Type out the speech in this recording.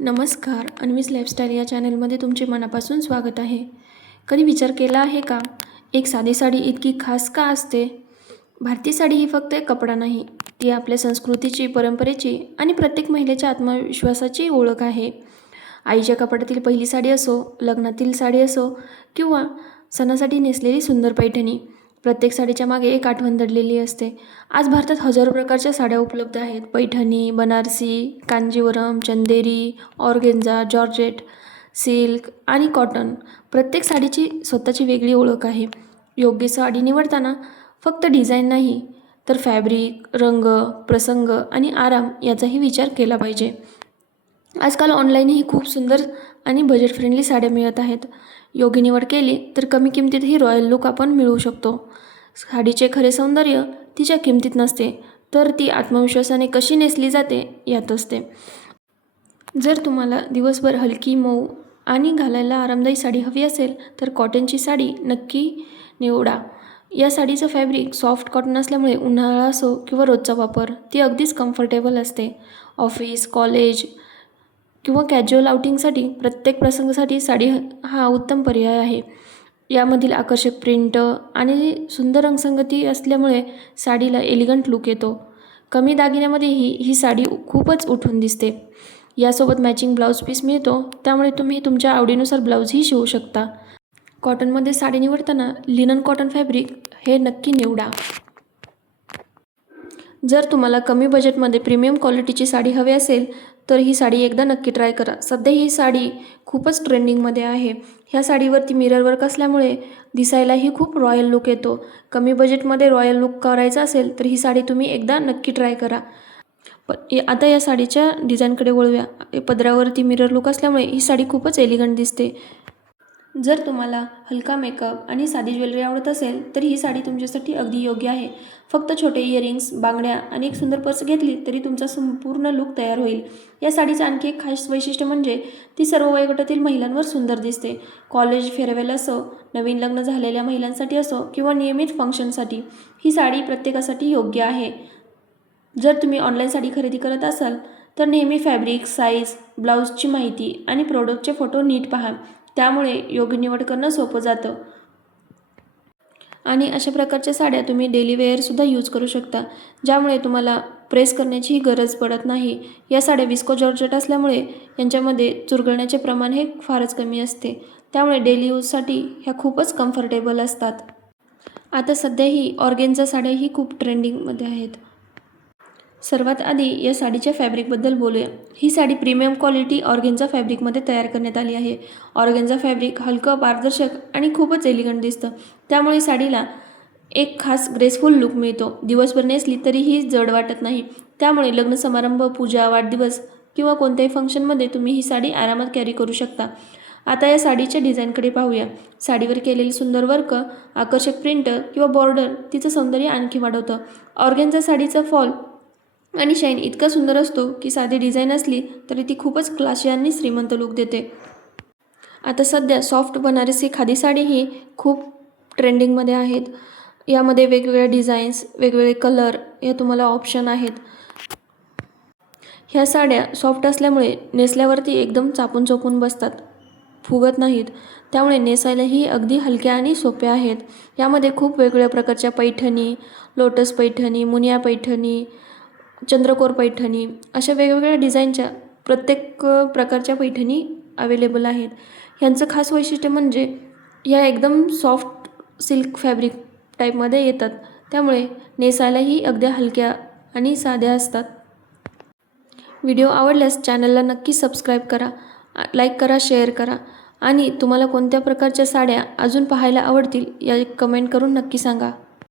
नमस्कार. अन्वीज लाईफस्टाईल या चॅनलमध्ये तुमचे मनापासून स्वागत आहे. कधी विचार केला आहे का, एक साधी साडी इतकी खास का असते? भारतीय साडी ही फक्त एक कपडा नाही, ती आपल्या संस्कृतीची, परंपरेची आणि प्रत्येक महिलेच्या आत्मविश्वासाची ओळख आहे. आईच्या कपाटातील पहिली साडी असो, लग्नातील साडी असो किंवा सणासाठी नेसलेली सुंदर पैठणी, प्रत्येक साडीच्या मागे एक आठवण दडलेली असते. आज भारतात हजारो प्रकारच्या साड्या उपलब्ध आहेत. पैठणी, बनारसी, कांजीवरम, चंदेरी, ऑर्गेन्झा, जॉर्जेट, सिल्क आणि कॉटन. प्रत्येक साडीची स्वतःची वेगळी ओळख आहे. योग्य साडी निवडताना फक्त डिझाईन नाही, तर फॅब्रिक, रंग, प्रसंग आणि आराम याचाही विचार केला पाहिजे. आजकाल ऑनलाईनही खूप सुंदर आणि बजेट फ्रेंडली साड्या मिळत आहेत. योग्य निवड केली तर कमी किमतीतही रॉयल लुक आपण मिळवू शकतो. साडीचे खरे सौंदर्य तिच्या किमतीत नसते, तर ती आत्मविश्वासाने कशी नेसली जाते यात असते. जर तुम्हाला दिवसभर हलकी, मऊ आणि घालायला आरामदायी साडी हवी असेल तर कॉटनची साडी नक्की निवडा. या साडीचं फॅब्रिक सॉफ्ट कॉटन असल्यामुळे उन्हाळा असो किंवा रोजचा वापर ती अगदीच कम्फर्टेबल असते. ऑफिस, कॉलेज किंवा कॅज्युअल आउटिंगसाठी प्रत्येक प्रसंगासाठी साडी हा उत्तम पर्याय आहे. यामधील आकर्षक प्रिंट आणि सुंदर रंगसंगती असल्यामुळे साडीला एलिगंट लुक येतो. कमी दागिन्यामध्येही ही साडी खूपच उठून दिसते. यासोबत मॅचिंग ब्लाऊज पीस मिळतो, त्यामुळे तुम्ही तुमच्या आवडीनुसार ब्लाऊजही शिवू शकता. कॉटनमध्ये साडी निवडताना लिनन कॉटन फॅब्रिक हे नक्की निवडा. जर तुम्हाला कमी बजेटमध्ये प्रीमियम क्वालिटीची साडी हवी असेल तर ही साडी एकदा नक्की ट्राय करा. सध्या ही साडी खूपच ट्रेंडिंगमध्ये आहे. ह्या साडीवरती मिरर वर्क असल्यामुळे दिसायलाही खूप रॉयल लुक येतो. कमी बजेटमध्ये रॉयल लुक करायचा असेल तर ही साडी तुम्ही एकदा नक्की ट्राय करा. आता या साडीच्या डिझाईनकडे वळूया. पदरावरती मिरर लुक असल्यामुळे ही साडी खूपच एलिगंट दिसते. जर तुम्हाला हलका मेकअप आणि साधी ज्वेलरी आवडत असेल तर ही साडी तुमच्यासाठी अगदी योग्य आहे. फक्त छोटे इयरिंग्स, बांगड्या आणि एक सुंदर पर्स घेतली तरी तुमचा संपूर्ण लुक तयार होईल. या साडीचं आणखी एक खास वैशिष्ट्य म्हणजे ती सर्व वयोगटातील महिलांवर सुंदर दिसते. कॉलेज फेअरवेल असो, नवीन लग्न झालेल्या महिलांसाठी असो किंवा नियमित फंक्शनसाठी ही साडी प्रत्येकासाठी योग्य आहे. जर तुम्ही ऑनलाईन साडी खरेदी करत असाल तर नेहमी फॅब्रिक, साईज, ब्लाऊजची माहिती आणि प्रोडक्टचे फोटो नीट पहा. त्यामुळे योग्य निवड करणं सोपं जातं. आणि अशा प्रकारच्या साड्या तुम्ही डेली वेअरसुद्धा यूज करू शकता, ज्यामुळे तुम्हाला प्रेस करण्याचीही गरज पडत नाही. या साड्या विस्को जॉर्जेट असल्यामुळे यांच्यामध्ये चुरगळण्याचे प्रमाण हे फारच कमी असते, त्यामुळे डेली यूजसाठी ह्या खूपच कम्फर्टेबल असतात. आता सध्या ही ऑर्गेन्झा साड्याही खूप ट्रेंडिंगमध्ये आहेत. सर्वात आधी या साडीच्या फॅब्रिकबद्दल बोलूया. ही साडी प्रीमियम क्वालिटी ऑर्गेन्झा फॅब्रिकमध्ये तयार करण्यात आली आहे. ऑर्गेन्झा फॅब्रिक हलकं, पारदर्शक आणि खूपच एलिगंट दिसतं, त्यामुळे साडीला एक खास ग्रेसफुल लुक मिळतो. दिवसभर नेसली तरीही जड वाटत नाही, त्यामुळे लग्न समारंभ, पूजा, वाढदिवस किंवा कोणत्याही फंक्शनमध्ये तुम्ही ही साडी आरामात कॅरी करू शकता. आता या साडीच्या डिझाईनकडे पाहूया. साडीवर केलेली सुंदर वर्क, आकर्षक प्रिंट किंवा बॉर्डर तिचं सौंदर्य आणखी वाढवतं. ऑर्गेन्झा साडीचा फॉल आणि शाईन इतका सुंदर असतो की साधी डिझाईन असली तरी ती खूपच क्लासी आणि श्रीमंत लुक देते. आता सध्या सॉफ्ट बनारसी खादी साडी ही खूप ट्रेंडिंगमध्ये आहेत. यामध्ये वेगवेगळ्या डिझाईन्स, वेगवेगळे कलर हे तुम्हाला ऑप्शन आहेत. ह्या साड्या सॉफ्ट असल्यामुळे नेसल्यावरती एकदम चापून चोपून बसतात, फुगत नाहीत, त्यामुळे नेसायलाही अगदी हलक्या आणि सोप्या आहेत. यामध्ये खूप वेगवेगळ्या प्रकारच्या पैठणी, लोटस पैठणी, मुनिया पैठणी, चंद्रकोर पैठणी अशा वेगवेगळ्या डिझाईनच्या प्रत्येक प्रकारच्या पैठणी अवेलेबल आहेत. ह्यांचं खास वैशिष्ट्य म्हणजे या एकदम सॉफ्ट सिल्क फॅब्रिक टाईपमध्ये येतात, त्यामुळे नेसायलाही अगदी हलक्या आणि साध्या असतात. व्हिडिओ आवडल्यास चॅनलला नक्की सबस्क्राईब करा, लाईक करा, शेअर करा आणि तुम्हाला कोणत्या प्रकारच्या साड्या अजून पाहायला आवडतील या कमेंट करून नक्की सांगा.